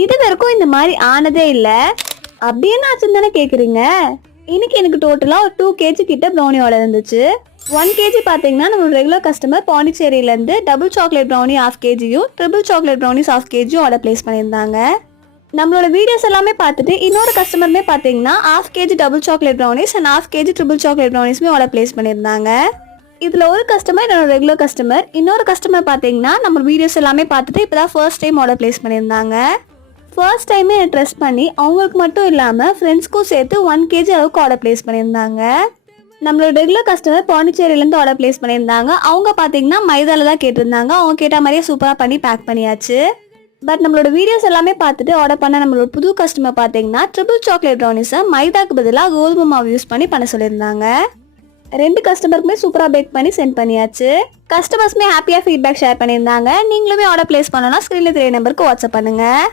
இது வரைக்கும் இந்த மாதிரி ஆனதே இல்ல. அப்படி என்ன ஆச்சுன்னு தானே கேக்குறீங்க. இன்னைக்கு எனக்கு டோட்டலா ஒரு 2 kg கிட்ட ப்ரௌனி ஆர்டர் இருந்துச்சு. 1 kg பாத்தீங்கன்னா நம்ம ரெகுலர் கஸ்டமர் பாண்டிச்சேரியில இருந்து டபுள் சாக்லேட் ப்ரௌனி 1/2 kgயும் ட்ரிபிள் சாக்லேட் ப்ரௌனிஸ் 1/2 kgயும் ஆர்டர் பிளேஸ் பண்ணியிருந்தாங்க. நம்மளோட வீடியோஸ் எல்லாமே பார்த்துட்டு இன்னொரு கஸ்டமருமே பாத்தீங்கன்னா 1/2 kg double chocolate brownies and 1/2 kg triple chocolate ப்ரௌனிஸ்மே ஆர்டர் பிளேஸ் பண்ணியிருந்தாங்க. இதுல ஒரு கஸ்டமர் என்னோட ரெகுலர் கஸ்டமர், இன்னொரு கஸ்டமர் பாத்தீங்கன்னா நம்ம வீடியோஸ் எல்லாமே பார்த்துட்டு இப்பதான் ஃபர்ஸ்ட் டைம் ஆர்டர் பிளேஸ் பண்ணியிருந்தாங்க. ஃபர்ஸ்ட் டைமே என்னை ட்ரெஸ் பண்ணி அவங்களுக்கு மட்டும் இல்லாமல் ஃப்ரெண்ட்ஸ்க்கும் சேர்த்து 1 kg அளவுக்கு ஆர்டர் பிளேஸ் பண்ணியிருந்தாங்க. நம்மளோட ரெகுலர் கஸ்டமர் பாண்டிச்சேரியிலேருந்து ஆர்டர் பிளேஸ் பண்ணியிருந்தாங்க. அவங்க பார்த்தீங்கன்னா மைதாவில் தான் கேட்டிருந்தாங்க. அவங்க கேட்ட மாதிரியே சூப்பராக பண்ணி பேக் பண்ணியாச்சு. பட் நம்மளோட வீடியோஸ் எல்லாமே பார்த்துட்டு ஆர்டர் பண்ண நம்மளோட புது கஸ்டமர் பார்த்தீங்கன்னா ட்ரிபிள் சாக்லேட் ப்ரௌனிஸை மைதாக்கு பதிலாக கோதுமை மாவு யூஸ் பண்ணி பண்ண சொல்லியிருந்தாங்க. 2 கஸ்டமருக்குமே சூப்பராக பேக் பண்ணி சென்ட் பண்ணியாச்சு. கஸ்டமர்ஸ்மே ஹாப்பியாக ஃபீட்பேக் ஷேர் பண்ணியிருந்தாங்க. நீங்களுமே ஆர்டர் பிளேஸ் பண்ணணும்னா ஸ்க்ரீனில் தெரிய நம்பருக்கு வாட்ஸ்அப் பண்ணுங்கள்.